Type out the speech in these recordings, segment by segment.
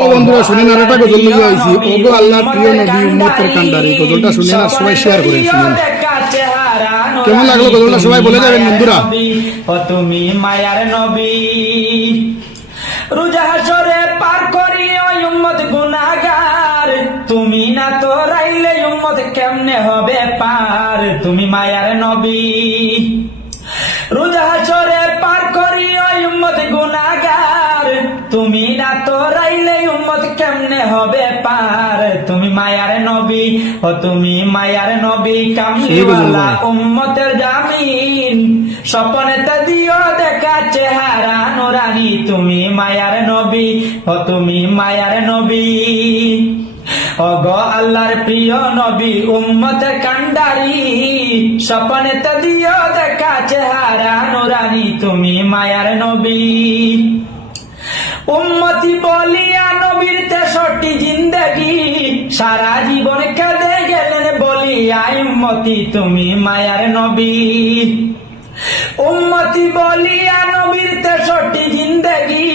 ও বন্ধুরা শুনেন, আর একটা গজল লিখে আইছি। ওগো আল্লাহর প্রিয় নবী উম্মতের কান্ডারি। গজলটা শুনেন আর সবাই শেয়ার করেন। শুনেন কেমন লাগলো গজলটা, সবাই বলে যাবেন বন্ধুরা। ও তুমি মায়ার নবী, রোজা হাসরে পার করি ওই উম্মত গুনাহগার, তুমি না তো রাইলে উম্মত কেমনে হবে পার। তুমি মায়ার নবী, রোজা হাসরে পার করি ওই উম্মত গুনাহগার, তুমি না তো রাইলে উম্মত কেমনে হবে পার। তুমি মায়ার নবী, ও তুমি মায়ার নবী, কামলিওয়ালা উম্মতের জামিন, স্বপ্নেতে দিও দেখা চেহারা নুরানি। তুমি মায়ার নবী, ও তুমি মায়ার নবী, ওগো আল্লাহর প্রিয় নবী উম্মতের কান্ডারি, স্বপ্নেতে দিও দেখা চেহারা নুরানি। তুমি মায়ার নবী, উম্মতি বলিয়া নবীর 63 জিন্দেগি, সারা জীবন কেঁদে গেলেন বলিয়া উম্মতি। তুমি মায়ার নবী, উম্মতি বলিয়া নবীর 63 জিন্দেগি,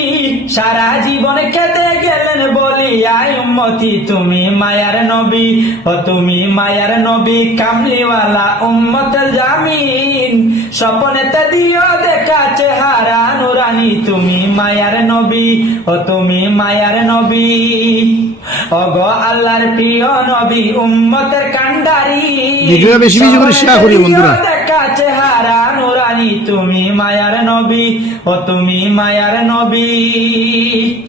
সারা জীবন কেঁদে গেলেন বলিয়া উম্মতি। তুমি মায়ার নবী, ও তুমি মায়ার নবী, কামলিওয়ালা উম্মতের জামিন, স্বপ্নেতে দিও দেখা চেহারা নুরানি। তুমি মায়ার নবী, ও তুমি মায়ার নবী, ওগো আল্লাহর প্রিয় নবী উম্মতের কান্ডারি, ভিডিওটা বেশি বেশি করে শেয়ার করি বন্ধুরা। দেখা চেহারা নুরানি। তুমি মায়ার নবী, ও তুমি মায়ার নবী।